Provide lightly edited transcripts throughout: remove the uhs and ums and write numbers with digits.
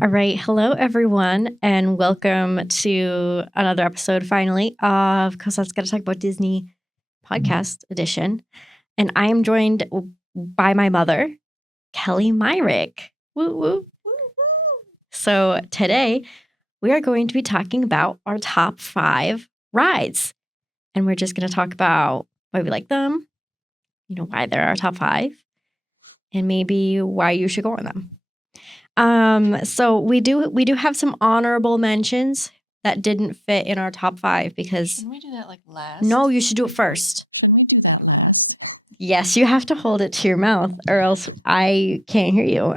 All right. Hello, everyone, and welcome to another episode, finally, of Because Let's Gotta Talk About Disney podcast edition. And I am joined by my mother, Kelli Myrick. Woo woo. So today we are going to be talking about our top 5 rides. And we're just going to talk about why we like them, why they're our top 5, and maybe why you should go on them. So we do have some honorable mentions that didn't fit in our top 5 because Can we do that last? no, you should do it first. Can we do that last? Yes, you have to hold it to your mouth or else I can't hear you.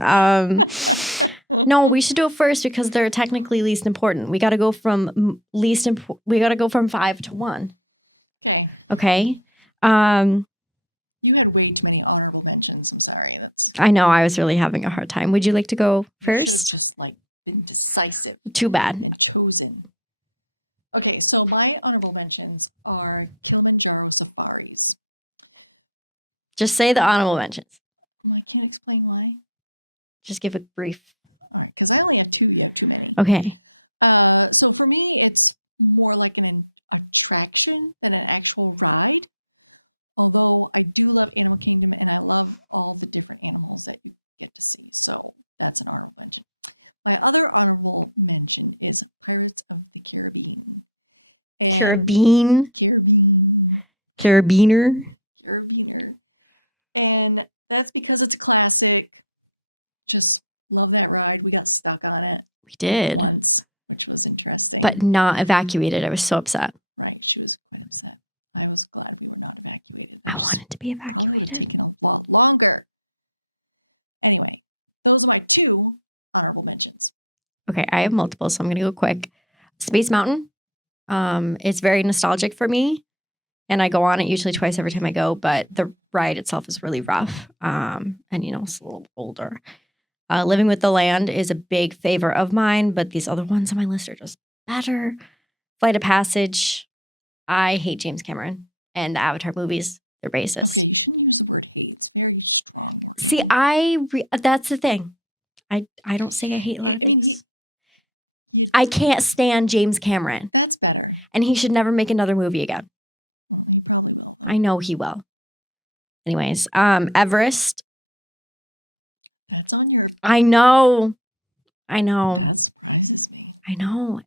No, we should do it first because they're technically least important. We got to go from we got to go from 5 to 1. Okay. Okay. You had way too many honorable mentions. I'm sorry. I know. I was really having a hard time. Would you like to go first? Just been decisive. Too bad. And chosen. Okay, so my honorable mentions are Kilimanjaro safaris. Just say the honorable mentions. I can't explain why. Just give a brief. All right, because I only have 2. You have too many. Okay. So for me, it's more like an attraction than an actual ride. Although I do love Animal Kingdom and I love all the different animals that you get to see. So that's an honorable mention. My other honorable mention is Pirates of the Caribbean. Carabiner. And that's because it's a classic. Just love that ride. We got stuck on it. We did. Once, which was interesting. But not evacuated. I was so upset. Right. She was quite upset. I was glad we were not evacuated. I wanted to be evacuated. Taking a lot longer. Anyway, those are my 2 honorable mentions. Okay, I have multiple, so I'm going to go quick. Space Mountain. It's very nostalgic for me, and I go on it usually twice every time I go, but the ride itself is really rough, and, it's a little older. Living with the Land is a big favor of mine, but these other ones on my list are just better. Flight of Passage. I hate James Cameron and the Avatar movies. They're racist. You shouldn't use the word hate. It's very strong. See, that's the thing. I don't say I hate a lot of things. I can't stand James Cameron. That's better. And he should never make another movie again. Well, he probably will. I know he will. Anyways, Everest. That's on your... I know. I know.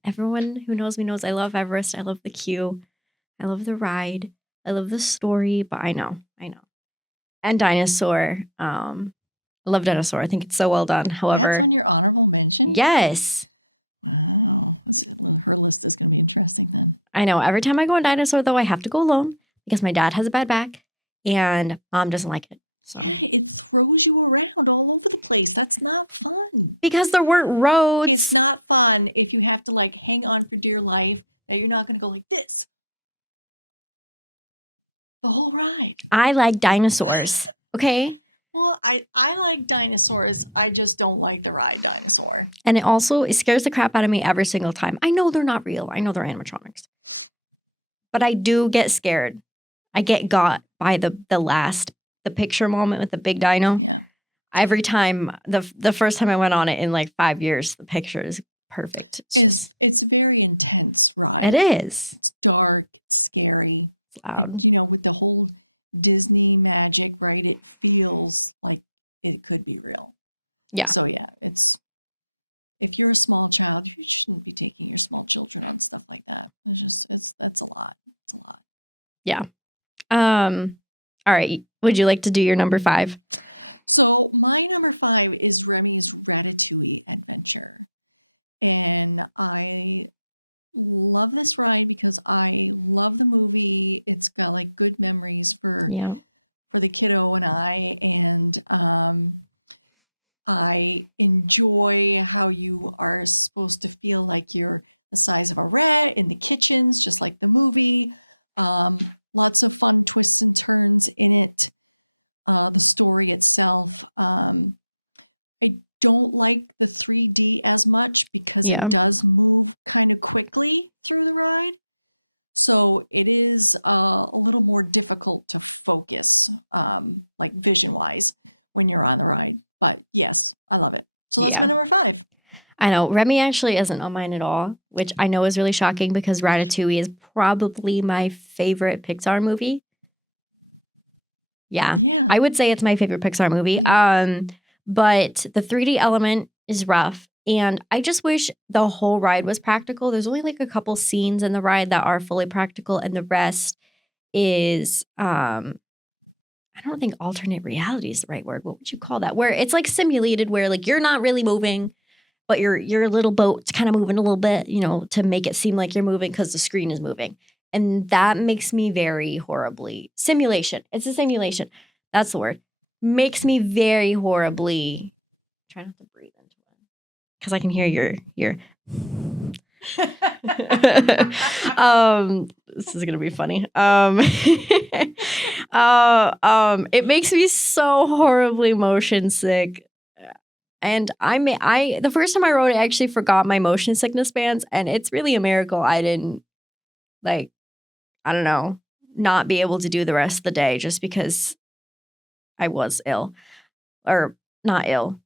Everyone who knows me knows I love Everest. I love the queue. I love the ride. I love the story, but I know. And Dinosaur. I love Dinosaur. I think it's so well done. However, that's on your honorable mention? Yes. Wow. Her list is going to be interesting then. I know. Every time I go on Dinosaur, though, I have to go alone because my dad has a bad back and Mom doesn't like it. So it throws you around all over the place. That's not fun. Because there weren't roads. It's not fun if you have to hang on for dear life. Now you're not going to go like this. The whole ride. I like dinosaurs. Okay. Well, I like dinosaurs. I just don't like the ride Dinosaur. And it scares the crap out of me every single time. I know they're not real. I know they're animatronics. But I do get scared. I get got by the picture moment with the big dino. Yeah. Every time, the first time I went on it in 5 years, the picture is perfect. It's a very intense ride. It is. It's dark, it's scary. It's loud. With the whole Disney magic, right? It feels like it could be real. Yeah. So yeah, if you're a small child, you shouldn't be taking your small children on stuff like that. That's a lot. It's a lot. Yeah. All right. Would you like to do your number 5? So my number 5 is Remy's Ratatouille Adventure. And I love this ride because I love the movie. It's got good memories for the kiddo and I. And I enjoy how you are supposed to feel like you're the size of a rat in the kitchens, just like the movie. Lots of fun twists and turns in it. The story itself. I don't like the 3D as much because it does move kind of quickly through the ride. So it is a little more difficult to focus, vision-wise, when you're on the ride. But yes, I love it. So that's my number 5. I know. Remy actually isn't on mine at all, which I know is really shocking because Ratatouille is probably my favorite Pixar movie. Yeah, Yeah. I would say it's my favorite Pixar movie. But the 3D element is rough. And I just wish the whole ride was practical. There's only like a couple scenes in the ride that are fully practical, and the rest is I don't think alternate reality is the right word. What would you call that? Where it's like simulated, where like you're not really moving, but your little boat's kind of moving a little bit, you know, to make it seem like you're moving because the screen is moving. And that makes me very horribly simulation. It's a simulation. That's the word. Makes me very horribly try not to breathe into it. Because I can hear your this is gonna be funny. It makes me so horribly motion sick. And I the first time I wrote it, I actually forgot my motion sickness bands, and it's really a miracle I didn't like, I don't know, not be able to do the rest of the day just because I was ill. Or not ill.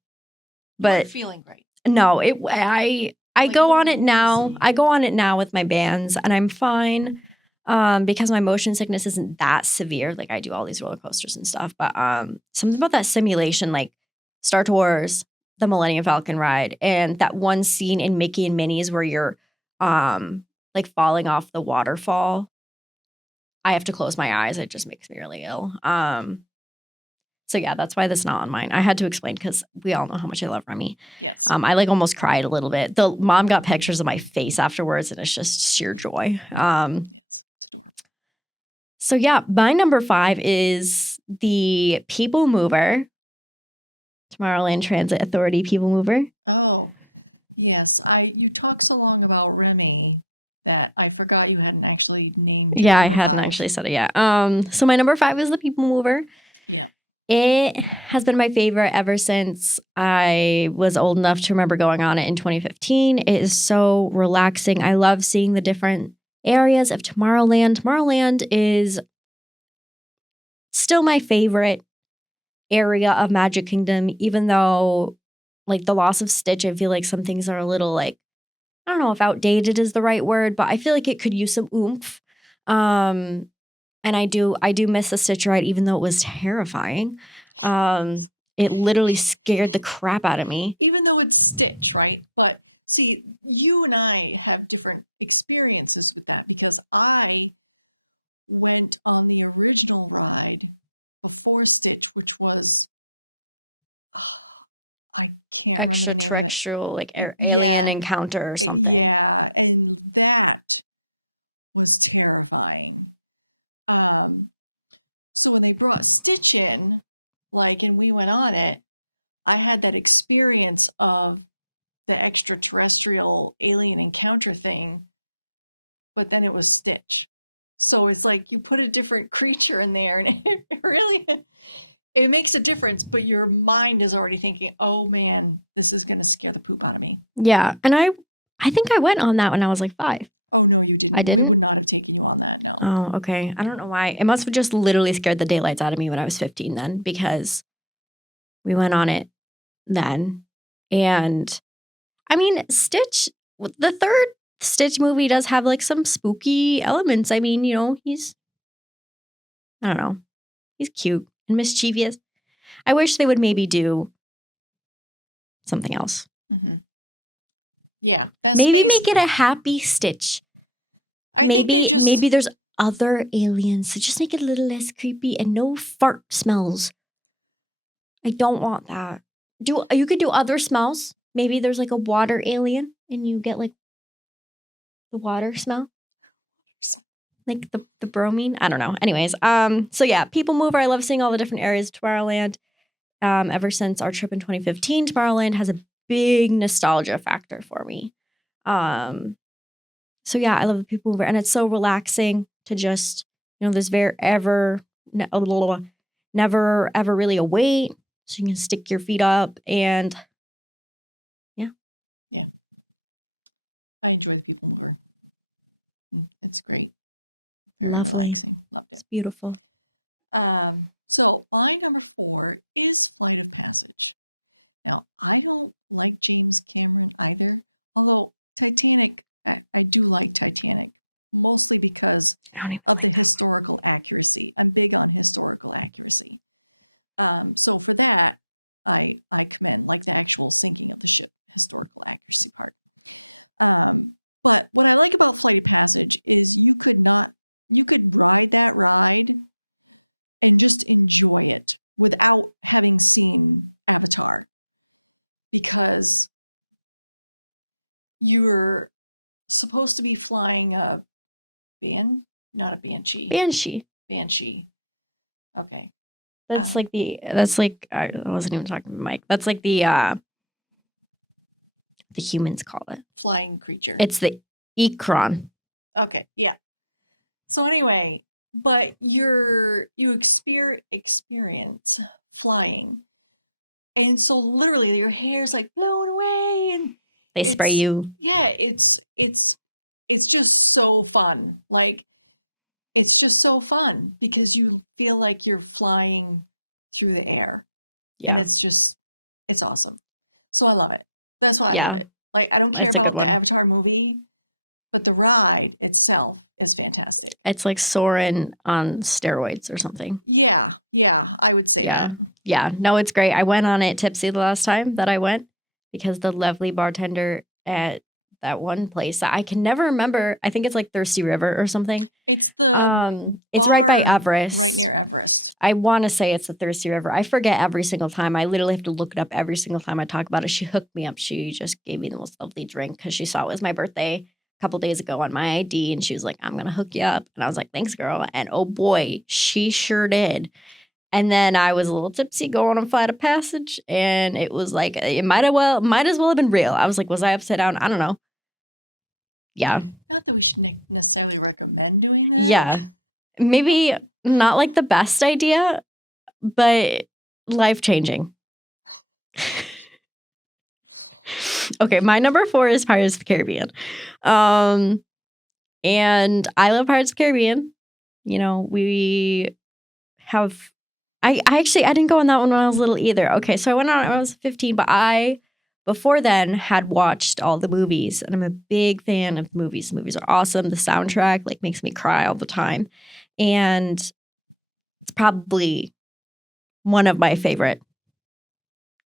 But feeling great. no, I Like, go more on it now. woozy. I go on it now with my bands, and I'm fine. Because my motion sickness isn't that severe. Like I do all these roller coasters and stuff, but something about that simulation, like Star Tours, the Millennium Falcon ride, and that one scene in Mickey and Minnie's where you're like falling off the waterfall. I have to close my eyes. It just makes me really ill. So yeah, that's why that's not on mine. I had to explain because we all know how much I love Remy. Yes. I like almost cried a little bit. The mom got pictures of my face afterwards, and it's just sheer joy. So yeah, my number 5 is the People Mover, Tomorrowland Transit Authority People Mover. Oh, yes. You talked so long about Remy that I forgot you hadn't actually named it. Yeah, I hadn't actually said it yet. So my number 5 is the People Mover. Yeah. It has been my favorite ever since I was old enough to remember going on it in 2015. It is so relaxing. I love seeing the different areas of Tomorrowland. Tomorrowland is still my favorite area of Magic Kingdom, even though, like, the loss of Stitch, I feel like some things are a little, like, I don't know if outdated is the right word, but I feel like it could use some oomph. And I do miss the Stitch ride, even though it was terrifying. It literally scared the crap out of me. Even though it's Stitch, right? But see, you and I have different experiences with that because I went on the original ride before Stitch, which was I can't remember the name of it. Extraterrestrial, like alien encounter or something. Yeah, and that was terrifying. So when they brought Stitch in, like, and we went on it, I had that experience of the extraterrestrial alien encounter thing, but then it was Stitch. So it's like you put a different creature in there, and it really it makes a difference. But your mind is already thinking, "Oh man, this is gonna scare the poop out of me." Yeah, and I think I went on that when I was like 5. Oh no, you didn't. I didn't? I would not have taken you on that. No. Oh, okay. I don't know why. It must have just literally scared the daylights out of me when I was 15 then, because we went on it then. And I mean, Stitch, the third Stitch movie does have like some spooky elements. I mean, you know, I don't know, he's cute and mischievous. I wish they would maybe do something else. Mm-hmm. Yeah. Maybe make it a happy Stitch. Maybe there's other aliens. So just make it a little less creepy and no fart smells. I don't want that. You could do other smells. Maybe there's like a water alien and you get like the water smell. Like the bromine. I don't know. Anyways, so yeah, People Mover. I love seeing all the different areas of Tomorrowland. Ever since our trip in 2015, Tomorrowland has a big nostalgia factor for me. So yeah, I love the People Mover, and it's so relaxing to just, you know, there's never ever really a wait, so you can stick your feet up and yeah. Yeah. I enjoy People Mover. It's great. Very Lovely. relaxing. Loved it. It's beautiful. So my number 4 is Flight of Passage. Now, I don't like James Cameron either, although Titanic, I do like Titanic, mostly because I don't even of like the that. historical accuracy. I'm big on historical accuracy. So for that, I commend like the actual sinking of the ship, historical accuracy part. Um, but what I like about Flight of Passage is you could ride that ride and just enjoy it without having seen Avatar because you're supposed to be flying a not a banshee, Banshee. banshee. Okay, That's like I wasn't even talking to Mike. That's like the humans call it. flying creature. It's the Ikron. Okay, yeah. So anyway, but you experience flying, and so literally your hair's like blown away, and They spray you. yeah, it's just so fun. Like it's just so fun because you feel like you're flying through the air, and Yeah. it's awesome. So I love it. That's why I love Yeah. it. Like I don't care It's a good about the one. Avatar movie, but the ride itself is fantastic. It's like Soren on steroids or something. Yeah, yeah, I would say Yeah. that. Yeah. No, it's great. I went on it tipsy the last time that I went because the lovely bartender at that one place that I can never remember. I think it's like Thirsty River or something. It's right by Everest. Right near Everest. I want to say it's the Thirsty River. I forget every single time. I literally have to look it up every single time I talk about it. She hooked me up. She just gave me the most lovely drink because she saw it was my birthday a couple days ago on my ID, and she was like, "I'm gonna hook you up." And I was like, "Thanks, girl." And oh boy, she sure did. And then I was a little tipsy going on Flight of Passage, and it was like it might as well have been real. I was like, was I upside down? I don't know. Yeah. Not that we should necessarily recommend doing that. Yeah. Maybe not like the best idea, but life-changing. Okay, my number 4 is Pirates of the Caribbean. And I love Pirates of the Caribbean. You know, we have I didn't go on that one when I was little either. Okay, so I went on when I was 15, but I before then had watched all the movies, and I'm a big fan of movies. The movies are awesome. The soundtrack like makes me cry all the time. And it's probably one of my favorite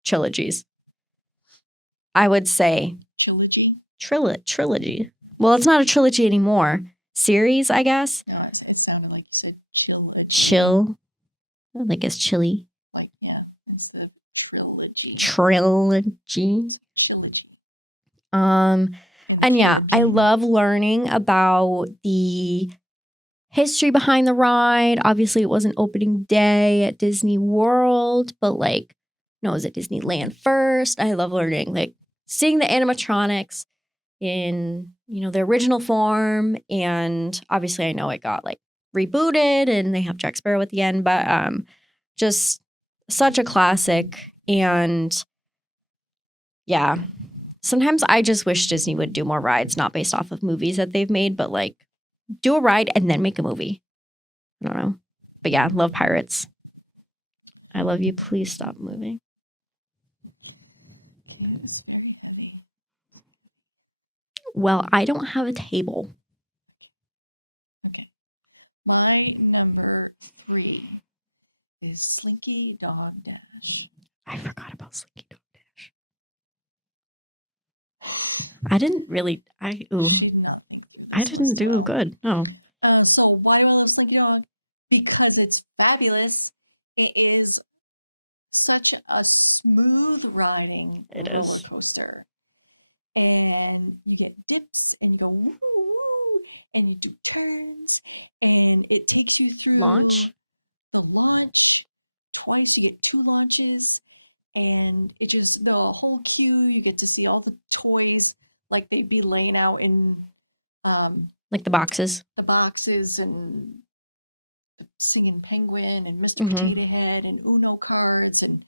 trilogies. I would say trilogy. Well, it's not a trilogy anymore. Series, I guess. No, it sounded like you said chill. Like it's chilly. Like, yeah, it's the trilogy. Trilogy. And yeah, I love learning about the history behind the ride. Obviously, it wasn't opening day at Disney World, but like, no, it was at Disneyland first. I love learning, like seeing the animatronics in, the original form. And obviously, I know it got like rebooted and they have Jack Sparrow at the end, but just such a classic. And yeah, sometimes I just wish Disney would do more rides, not based off of movies that they've made, but like do a ride and then make a movie. I don't know. But yeah, love Pirates. I love you. Please stop moving. It's very heavy. Well, I don't have a table. Okay. My number 3 is Slinky Dog Dash. I forgot about Slinky Dog Dash. I didn't really. I didn't do good. No. So why do I love Slinky Dog? Because it's fabulous. It is such a smooth riding roller coaster. And you get dips and you go woo woo and you do turns and it takes you through the launch twice. You get 2 launches and it just the whole queue. You get to see all the toys like they'd be laying out in like the boxes and the singing penguin and Mr. Potato Head and Uno cards and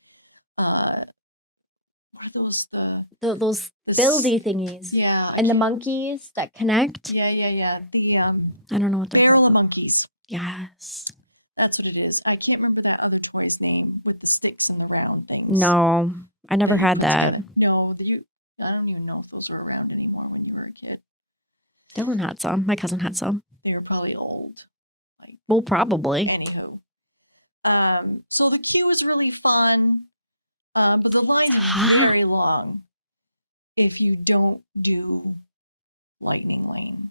what are those those buildy thingies? Yeah, and the monkeys that connect. Yeah. The I don't know what they're barrel called. of monkeys. Yes. That's what it is. I can't remember that other toy's name with the sticks and the round things. No, I never But had that. no, I don't even know if those were around anymore when you were a kid. Dylan had some. My cousin had some. They were probably old. Like, well, probably. Anywho. So the queue was really fun, but the line is very long if you don't do Lightning Lane.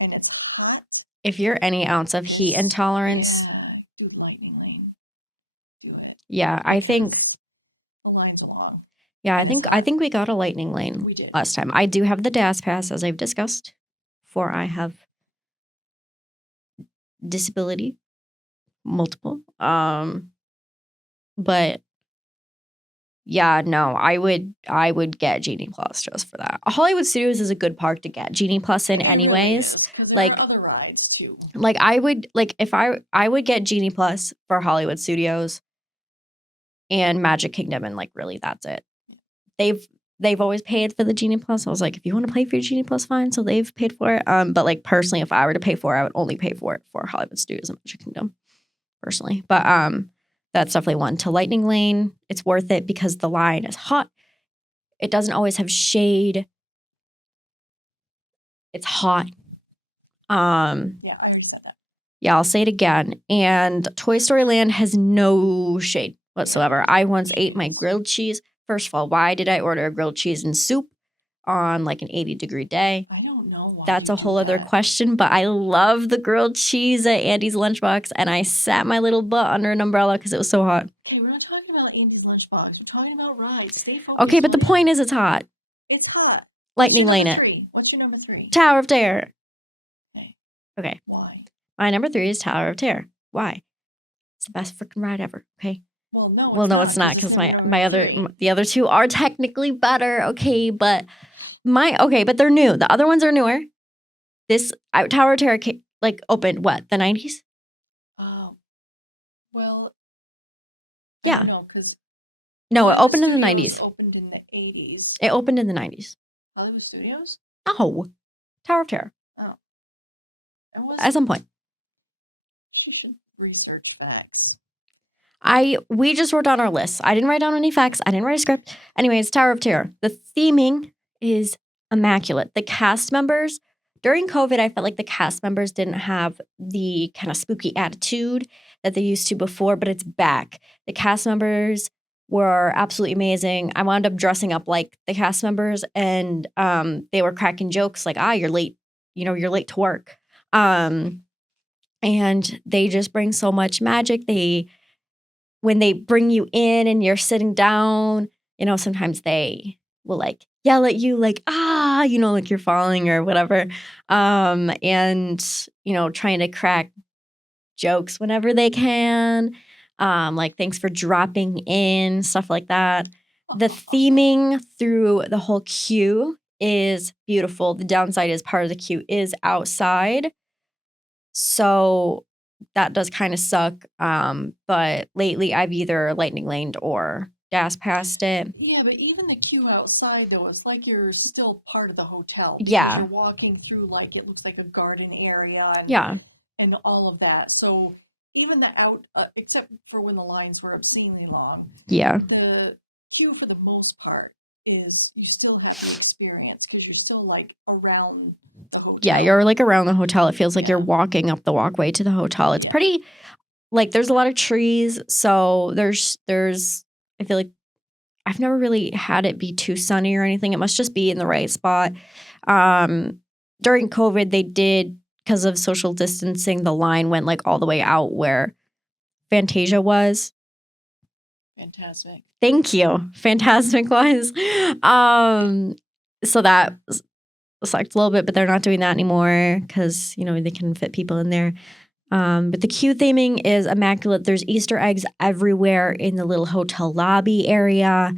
And it's hot. If you're any ounce of heat intolerance. Yeah, do Lightning Lane. Do it. Yeah, I think. The line's long. Yeah, I think we got a Lightning Lane we did. last time. I do have the DAS pass, as I've discussed, for I have disability, multiple. But yeah, no, I would get Genie Plus just for that. Hollywood Studios is a good park to get Genie Plus in, anyways. Really there are other rides too. Like I would if I would get Genie Plus for Hollywood Studios and Magic Kingdom, and like really that's it. They've always paid for the Genie Plus. I was like, if you want to pay for your Genie Plus, fine. So they've paid for it. But like personally, if I were to pay for it, I would only pay for it for Hollywood Studios and Magic Kingdom, personally. But that's definitely one. To Lightning Lane, it's worth it because the line is hot. It doesn't always have shade. It's hot. Yeah, I already said that. Yeah, I'll say it again. And Toy Story Land has no shade whatsoever. I once ate my grilled cheese. First of all, why did I order a grilled cheese and soup on like an 80-degree day? I don't know why. That's a whole other question, but I love the grilled cheese at Andy's Lunchbox, and I sat my little butt under an umbrella because it was so hot. Okay, we're not talking about Andy's Lunchbox. We're talking about rides. Stay focused. Okay, but the point is it's hot. It's hot. Lightning Lane it. What's your number 3? Tower of Terror. Okay. Why? My number 3 is Tower of Terror. Why? It's the best freaking ride ever. Okay. Well, no. It's not because the other two are technically better. Okay, but they're new. The other ones are newer. This Tower of Terror like opened what, the 90s? Well. Yeah. No, because. No, it opened in the 90s. Opened in the 80s. It opened in the 90s. Hollywood Studios? No. Tower of Terror. Oh. At some point. She should research facts. We just wrote down our list. I didn't write down any facts. I didn't write a script. Anyways, Tower of Terror. The theming is immaculate. The cast members, during COVID, I felt like the cast members didn't have the kind of spooky attitude that they used to before, but it's back. The cast members were absolutely amazing. I wound up dressing up like the cast members, and they were cracking jokes like, you're late. You're late to work. And they just bring so much magic. When they bring you in and you're sitting down, sometimes they will like yell at you like, like you're falling or whatever. And, trying to crack jokes whenever they can. Like, thanks for dropping in, stuff like that. The theming through the whole queue is beautiful. The downside is part of the queue is outside. So that does kind of suck. But lately I've either Lightning Laned or gas passed it. Yeah, but even the queue outside, though, it's like you're still part of the hotel. Yeah. You're walking through, like, it looks like a garden area. And all of that. So even the except for when the lines were obscenely long. Yeah. The queue, for the most part, is you still have the experience because you're still like around the hotel. Yeah, you're like around the hotel. It feels like you're walking up the walkway to the hotel. It's pretty, like, there's a lot of trees. So there's I feel like I've never really had it be too sunny or anything. It must just be in the right spot. During COVID, they did, because of social distancing, the line went like all the way out where Fantasia was. Fantastic. Thank you. Fantastic was. So that sucked a little bit, but they're not doing that anymore because, they can fit people in there. But the queue theming is immaculate. There's Easter eggs everywhere in the little hotel lobby area.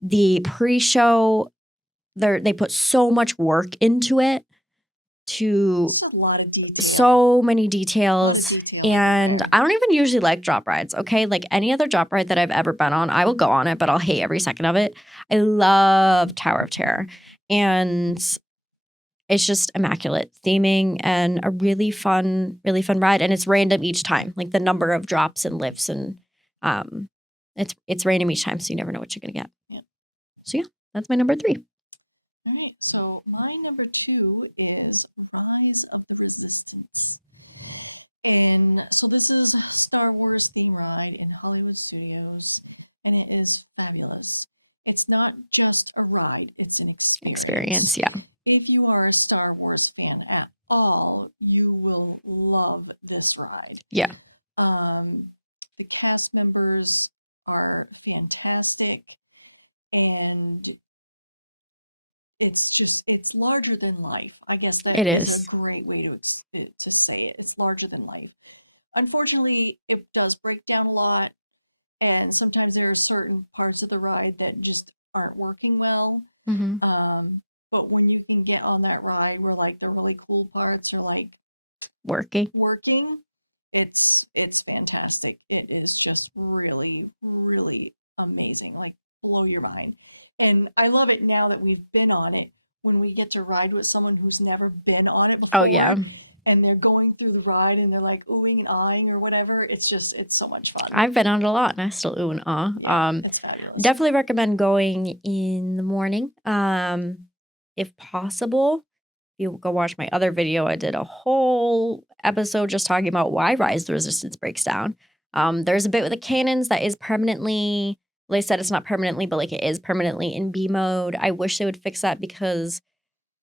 The pre-show, they put so much work into it. It's a lot of details. So many details. And I don't even usually like drop rides, okay? Like any other drop ride that I've ever been on, I will go on it, but I'll hate every second of it. I love Tower of Terror. And It's just immaculate theming and a really fun ride. And it's random each time, like the number of drops and lifts, and it's random each time, so you never know what you're gonna get. Yeah. So yeah, that's my number 3. All right, so my number 2 is Rise of the Resistance. And so this is a Star Wars theme ride in Hollywood Studios, and it is fabulous. It's not just a ride, it's an experience. Yeah. If you are a Star Wars fan at all, you will love this ride. Yeah. The cast members are fantastic, and it's larger than life. I guess that is a great way to say it. It's larger than life. Unfortunately, it does break down a lot, and sometimes there are certain parts of the ride that just aren't working well. Mm-hmm. But when you can get on that ride where like the really cool parts are like working, it's fantastic. It is just really, really amazing. Like blow your mind. And I love it now that we've been on it, when we get to ride with someone who's never been on it before. Oh yeah. And they're going through the ride and they're like oohing and ahhing or whatever. It's so much fun. I've been on it a lot and I still ooh and ah. Yeah, it's fabulous. Definitely recommend going in the morning, if possible. You go watch my other video. I did a whole episode just talking about why Rise the Resistance breaks down. There's a bit with the cannons that is permanently, they said it's not permanently, but like it is permanently in B mode. I wish they would fix that because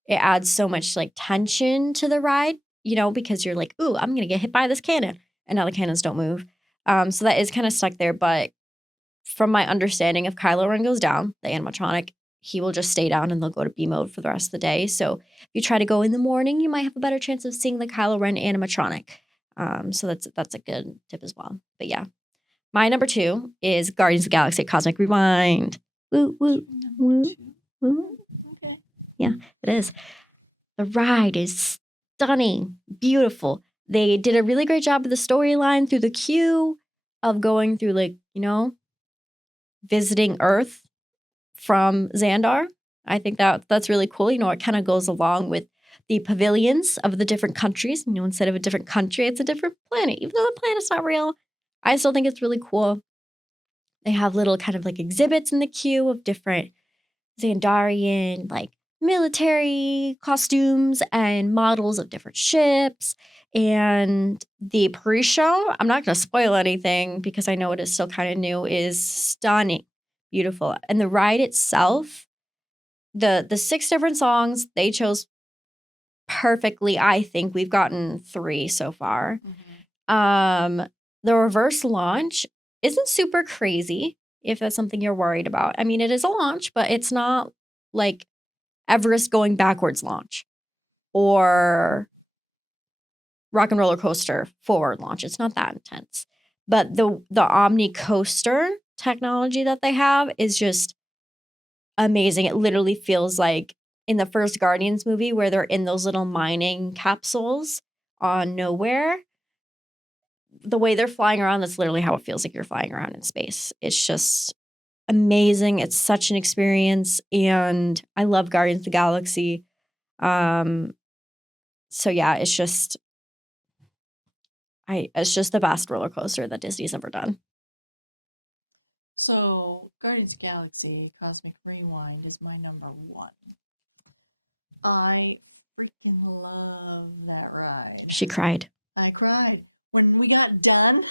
it adds so much like tension to the ride, because you're like, ooh, I'm going to get hit by this cannon. And now the cannons don't move. So that is kind of stuck there. But from my understanding, if Kylo Ren goes down, the animatronic, he will just stay down and they'll go to B mode for the rest of the day. So if you try to go in the morning, you might have a better chance of seeing the Kylo Ren animatronic. So that's a good tip as well. But yeah, my number 2 is Guardians of the Galaxy Cosmic Rewind. Woo, woo, woo, woo. Okay. Yeah, it is. The ride is stunning, beautiful. They did a really great job of the storyline through the queue of going through, like, visiting Earth from Xandar. I think that's really cool. It kind of goes along with the pavilions of the different countries. Instead of a different country, it's a different planet. Even though the planet's not real, I still think it's really cool. They have little kind of like exhibits in the queue of different Xandarian, like, military costumes and models of different ships. And the pre-show, I'm not going to spoil anything because I know it is still kind of new, is stunning, beautiful. And the ride itself, the 6 different songs they chose perfectly. I think we've gotten 3 so far. Mm-hmm. The reverse launch isn't super crazy if that's something you're worried about. I mean, it is a launch, but it's not like Everest going backwards launch or Rock and Roller Coaster forward launch. It's not that intense. But the Omni Coaster technology that they have is just amazing. It literally feels like in the first Guardians movie where they're in those little mining capsules on Nowhere. The way they're flying around, that's literally how it feels like you're flying around in space. It's just amazing. It's such an experience. And I love Guardians of the Galaxy. So yeah, it's just the best roller coaster that Disney's ever done. So Guardians of the Galaxy Cosmic Rewind is my number 1. I freaking love that ride. She cried. I cried. When we got done,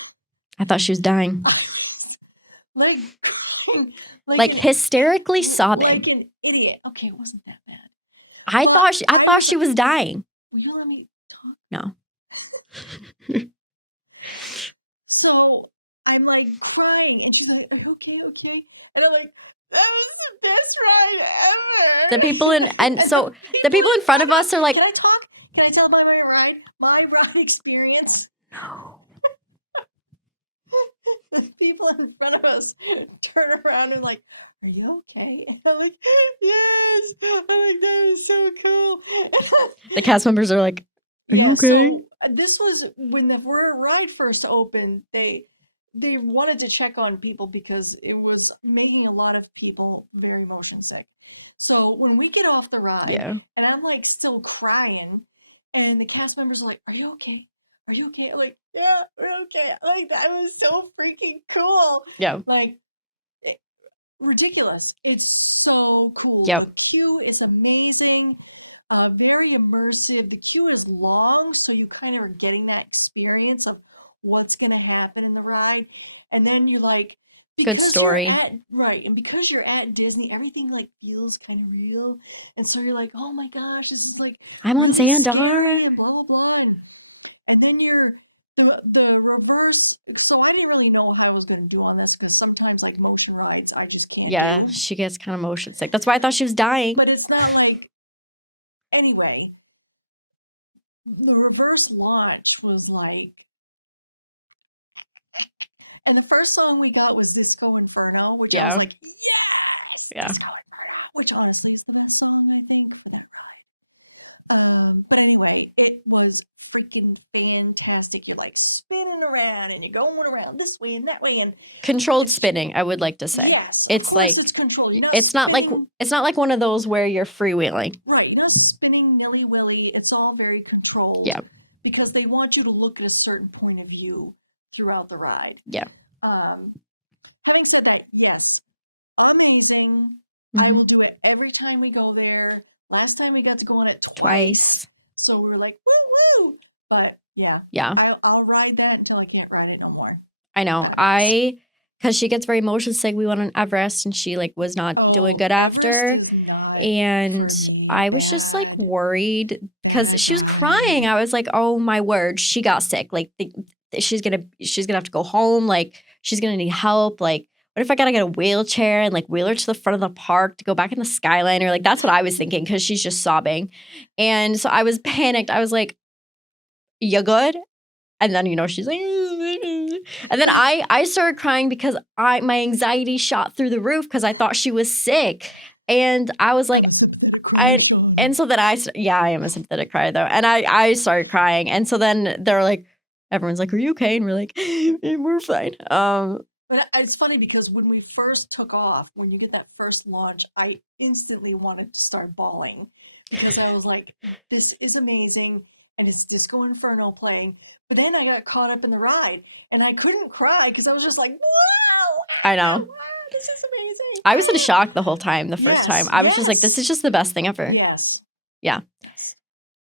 I thought she was dying. I was like crying. Like hysterically sobbing. Like an idiot. Okay, it wasn't that bad. I thought she was dying. Will you let me talk? No. So I'm like crying, and she's like, okay. And I'm like, that was the best ride ever. The people in front of us are like, can I talk? Can I tell about my ride experience? No. The people in front of us turn around and like, are you okay? And I'm like, yes. I'm like, that is so cool. The cast members are like, are you okay? So this was when the ride first opened. They wanted to check on people because it was making a lot of people very motion sick. So when we get off the ride, Yeah. and I'm like still crying, and the cast members are like, "Are you okay? Are you okay?" I'm like, "Yeah, we're okay." Like that was so freaking cool. Yeah. Like ridiculous. It's so cool. Yep. The queue is amazing, very immersive. The queue is long, so you kind of are getting that experience of what's going to happen in the ride. And then you like, Good because you're story. at, right, and because you're at Disney, everything like feels kind of real. And so you're like, oh my gosh, this is like I'm on really Xandar. scary and blah, blah, blah. And then you're the reverse. So I didn't really know how I was going to do on this because sometimes like motion rides I just can't Yeah, do. she gets kind of motion sick. That's why I thought she was dying. But it's not like, anyway, the reverse launch was like, and the first song we got was Disco Inferno, which I was Yeah. like, yes, Yeah. Disco Inferno, which honestly is the best song I think for that ride. But anyway, it was freaking fantastic. You're like spinning around and you're going around this way and that way, and Controlled spinning, I would like to say. yes, of It's course like it's controlled. You're not it's not like spinning, it's not like one of those where you're freewheeling. right. You're not spinning nilly willy. It's all very controlled. Yeah. Because they want you to look at a certain point of view throughout the ride. Yeah. Having said that, yes, amazing. Mm-hmm. I will do it every time we go there. Last time we got to go on it Twice. So we were like, woo woo. But yeah. Yeah. I'll ride that until I can't ride it no more. I know. Because she gets very motion sick. We went on Everest and she like was not doing good after. And I was just like worried because she was crying. I was like, oh my word, she got sick. Like she's gonna have to go home. Like she's gonna need help. Like what if I gotta get a wheelchair and like wheel her to the front of the park to go back in the Skyliner? Like that's what I was thinking because she's just sobbing. And so I was panicked. I was like, you good? And then, she's like, and then I started crying because my anxiety shot through the roof because I thought she was sick. And I was like, and so then I am a sympathetic crier though. And I started crying. And so then they're like, everyone's like, are you okay? And we're like, we're fine. But it's funny because when we first took off, when you get that first launch, I instantly wanted to start bawling because I was like, this is amazing. And it's Disco Inferno playing. But then I got caught up in the ride and I couldn't cry because I was just like, wow. I know. Wow, this is amazing. I was in shock the whole time, the first time. I was just like, this is just the best thing ever. Yes. Yeah.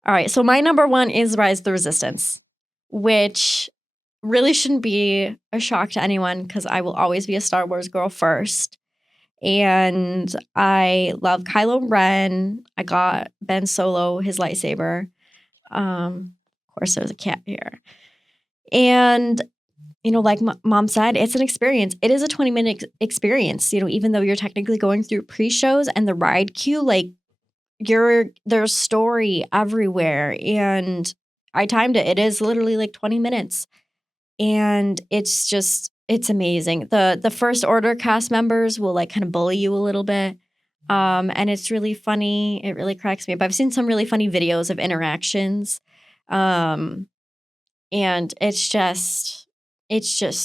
All right. So my number one is Rise of the Resistance, which really shouldn't be a shock to anyone because I will always be a Star Wars girl first. And I love Kylo Ren. I got Ben Solo, his lightsaber. Of course, there's a cat here. And, like Mom said, it's an experience. It is a 20-minute experience, even though you're technically going through pre-shows and the ride queue, like there's story everywhere. And I timed it. It is literally like 20 minutes. And it's amazing. The First Order cast members will like kind of bully you a little bit. And it's really funny. It really cracks me up. I've seen some really funny videos of interactions. And it's just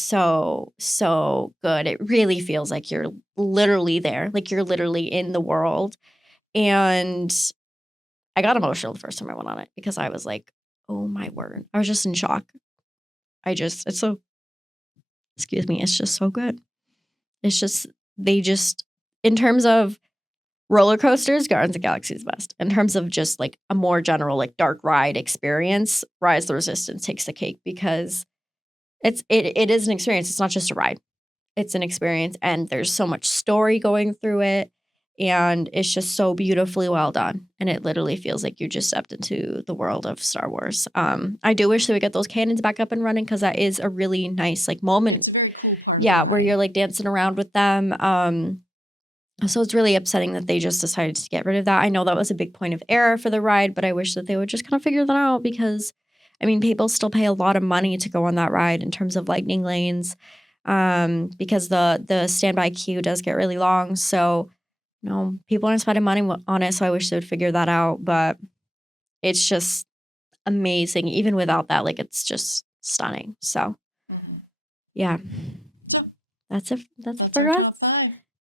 so good. It really feels like you're literally there. Like you're literally in the world. And I got emotional the first time I went on it because I was like, oh my word. I was just in shock. It's just so good. It's just, in terms of roller coasters, Guardians of the Galaxy is best. In terms of just like a more general like dark ride experience, Rise of the Resistance takes the cake because it is an experience. It's not just a ride. It's an experience and there's so much story going through it and it's just so beautifully well done. And it literally feels like you just stepped into the world of Star Wars. I do wish they would get those cannons back up and running because that is a really nice like moment. It's a very cool part. Yeah, where you're like dancing around with them. So it's really upsetting that they just decided to get rid of that. I know that was a big point of error for the ride, but I wish that they would just kind of figure that out because, people still pay a lot of money to go on that ride in terms of lightning lanes because the standby queue does get really long. So, people aren't spending money on it, so I wish they would figure that out. But it's just amazing. Even without that, like it's just stunning. So, yeah. So that's it for us.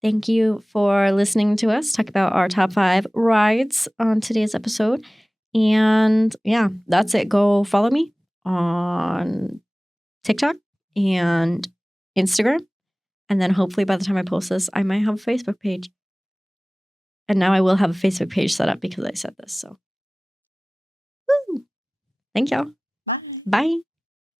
Thank you for listening to us talk about our top 5 rides on today's episode. And yeah, that's it. Go follow me on TikTok and Instagram. And then hopefully by the time I post this, I might have a Facebook page. And now I will have a Facebook page set up because I said this. So, woo! Thank y'all. Bye. Bye.